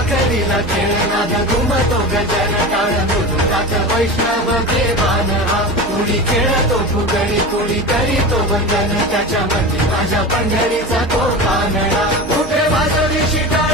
साखरीला खेळनाद घुमतो गजर टाळ मृदुरात वैष्णव देवान हा कुणी खेळतो फुगडी कुणी करीतो वंदन त्याच्या मध्ये माझ्या पंढरीचा तो कानडा कुठे वाजवली शिटा